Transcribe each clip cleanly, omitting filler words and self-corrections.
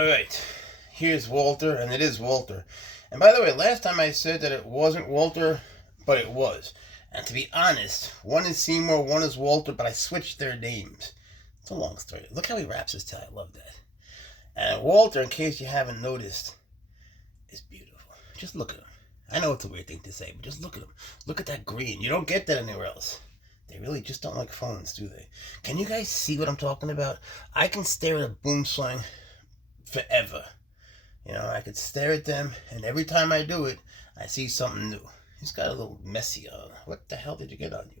Alright, here's Walter, and it is Walter. And by the way, last time I said that it wasn't Walter, but it was. And to be honest, one is Seymour, one is Walter, but I switched their names. It's a long story. Look how he wraps his tail. I love that. And Walter, in case you haven't noticed, is beautiful. Just look at him. I know it's a weird thing to say, but just look at him. Look at that green. You don't get that anywhere else. They really just don't like phones, do they? Can you guys see what I'm talking about? I can stare at a Boomslang forever. You know, I could stare at them, and every time I do it, I see something new. He's got a little messy on. What the hell did you get on you?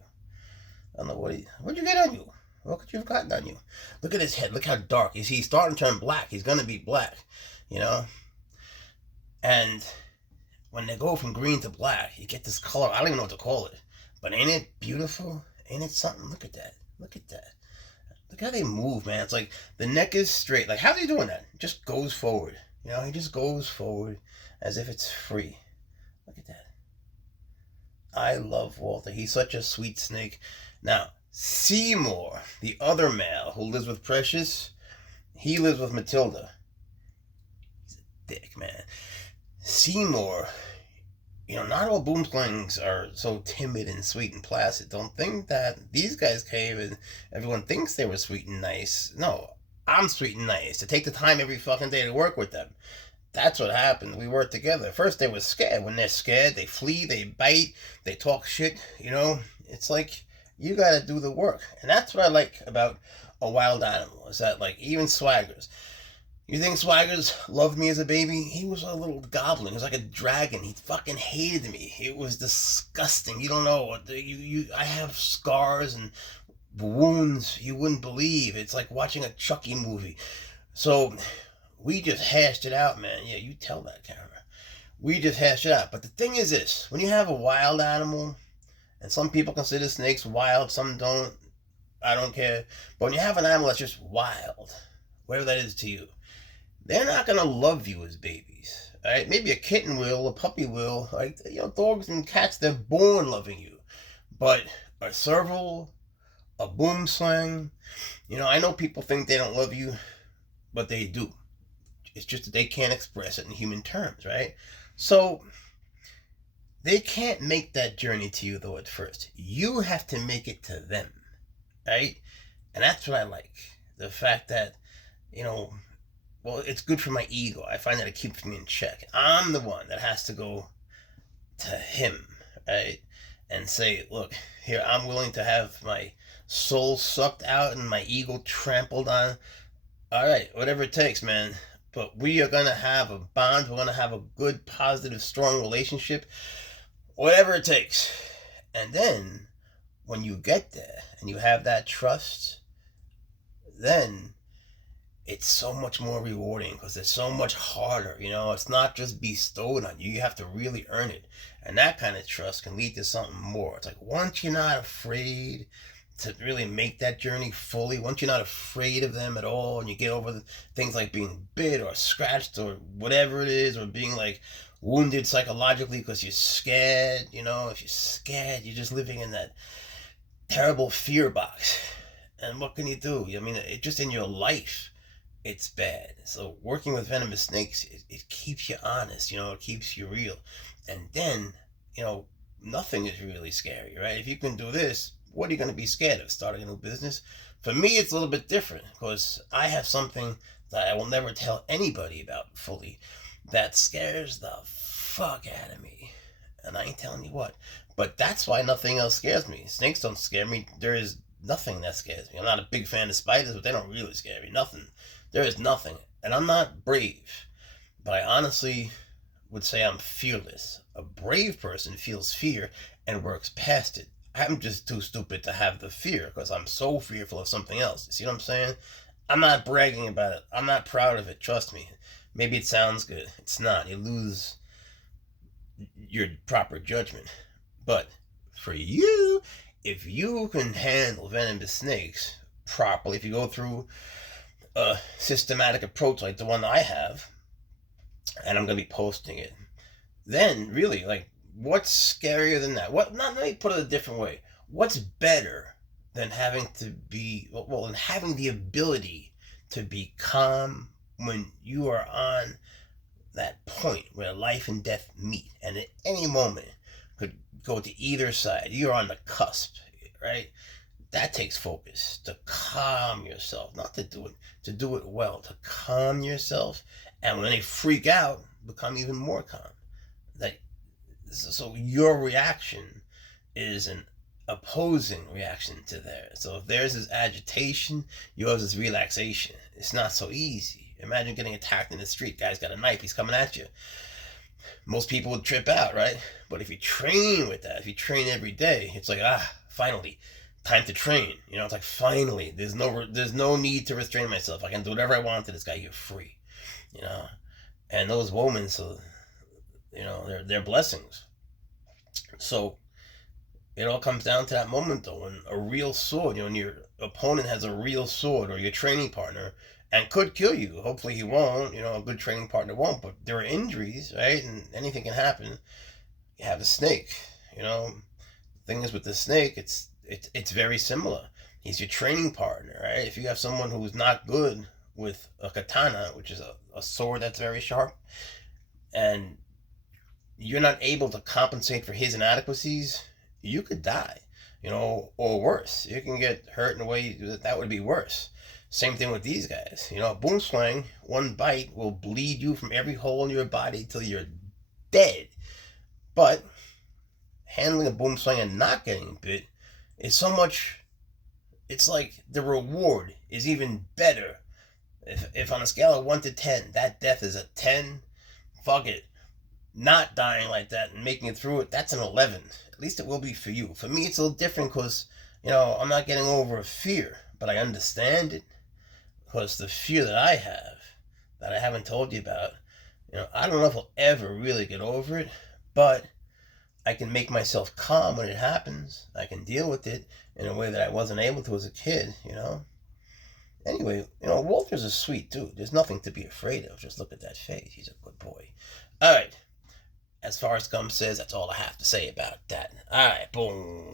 I don't know what'd you get on you? What could you have gotten on you? Look at his head. Look how dark. He's starting to turn black. He's gonna be black, you know? And when they go from green to black, you get this color. I don't even know what to call it. But ain't it beautiful? Ain't it something? Look at that. Look at that. Look how they move, man. It's like the neck is straight. Like, how's he doing that? It just goes forward. You know, he just goes forward as if it's free. Look at that. I love Walter. He's such a sweet snake. Now, Seymour, the other male who lives with Precious, he lives with Matilda. He's a dick, man. Seymour, you know, not all Boomslangs are so timid and sweet and placid. Don't think that these guys came and everyone thinks they were sweet and nice. No, I'm sweet and nice. To take the time every fucking day to work with them. That's what happened. We worked together. First, they were scared. When they're scared, they flee, they bite, they talk shit, you know? It's like, you gotta do the work. And that's what I like about a wild animal, is that, like, even Swaggers. You think Swaggers loved me as a baby? He was a little goblin. He was like a dragon. He fucking hated me. It was disgusting. You don't know what I have scars and wounds you wouldn't believe. It's like watching a Chucky movie. So we just hashed it out, man. Yeah, you tell that camera. We just hashed it out. But the thing is this: when you have a wild animal, and some people consider snakes wild, some don't. I don't care. But when you have an animal that's just wild, whatever that is to you, they're not gonna love you as babies, all right? Maybe a kitten will, a puppy will. Like, you know, dogs and cats, they're born loving you. But a serval, a boomslang, you know, I know people think they don't love you, but they do. It's just that they can't express it in human terms, right? So they can't make that journey to you, though, at first. You have to make it to them, right? And that's what I like. The fact that, you know, well, it's good for my ego. I find that it keeps me in check. I'm the one that has to go to him, right? And say, look, here, I'm willing to have my soul sucked out and my ego trampled on. All right, whatever it takes, man. But we are going to have a bond. We're going to have a good, positive, strong relationship. Whatever it takes. And then, when you get there and you have that trust, then it's so much more rewarding because it's so much harder, you know. It's not just bestowed on you. You have to really earn it. And that kind of trust can lead to something more. It's like, once you're not afraid to really make that journey fully, once you're not afraid of them at all, and you get over the things like being bit or scratched or whatever it is, or being like wounded psychologically because you're scared, you know. If you're scared, you're just living in that terrible fear box. And what can you do? I mean, it just in your life, it's bad. So working with venomous snakes, it keeps you honest, you know, it keeps you real. And then, you know, nothing is really scary, right? If you can do this, what are you going to be scared of? Starting a new business? For me, it's a little bit different because I have something that I will never tell anybody about fully that scares the fuck out of me. And I ain't telling you what. But that's why nothing else scares me. Snakes don't scare me. There is nothing that scares me. I'm not a big fan of spiders, but they don't really scare me. Nothing. There is nothing. And I'm not brave. But I honestly would say I'm fearless. A brave person feels fear and works past it. I'm just too stupid to have the fear because I'm so fearful of something else. You see what I'm saying? I'm not bragging about it. I'm not proud of it. Trust me. Maybe it sounds good. It's not. You lose your proper judgment. But for you, if you can handle venomous snakes properly, if you go through a systematic approach like the one I have, and I'm going to be posting it, then really, like, what's scarier than that? Let me put it a different way. What's better than having to be, well, than having the ability to be calm when you are on that point where life and death meet, and at any moment could go to either side. You're on the cusp, right? That takes focus to calm yourself, not to do it, to do it well, to calm yourself. And when they freak out, become even more calm. Like, so your reaction is an opposing reaction to theirs. So if theirs is agitation, yours is relaxation. It's not so easy. Imagine getting attacked in the street. Guy's got a knife, he's coming at you. Most people would trip out, right? But if you train with that, if you train every day, it's like, finally, time to train. You know, it's like, finally, there's no need to restrain myself. I can do whatever I want to this guy. You're free, you know. And those moments, you know, they're blessings. So it all comes down to that moment, though, when a real sword, you know, when your opponent has a real sword, or your training partner, and could kill you. Hopefully he won't, you know, a good training partner won't, but there are injuries, right? And anything can happen. You have a snake, you know. The thing is, with the snake, it's very similar. He's your training partner, right? If you have someone who's not good with a katana, which is a sword that's very sharp, and you're not able to compensate for his inadequacies, you could die, you know, or worse. You can get hurt in a way that would be worse. Same thing with these guys. You know, Boomslang, one bite will bleed you from every hole in your body till you're dead. But handling a Boomslang and not getting bit is so much, it's like the reward is even better. If on a scale of 1 to 10, that death is a 10, fuck it. Not dying like that and making it through it, that's an 11. At least it will be for you. For me, it's a little different because, you know, I'm not getting over a fear, but I understand it. Because the fear that I have, that I haven't told you about, you know, I don't know if I'll ever really get over it, but I can make myself calm when it happens. I can deal with it in a way that I wasn't able to as a kid, you know. Anyway, you know, Walter's a sweet dude. There's nothing to be afraid of. Just look at that face. He's a good boy. All right. As Forrest Gump says, that's all I have to say about that. All right, boom.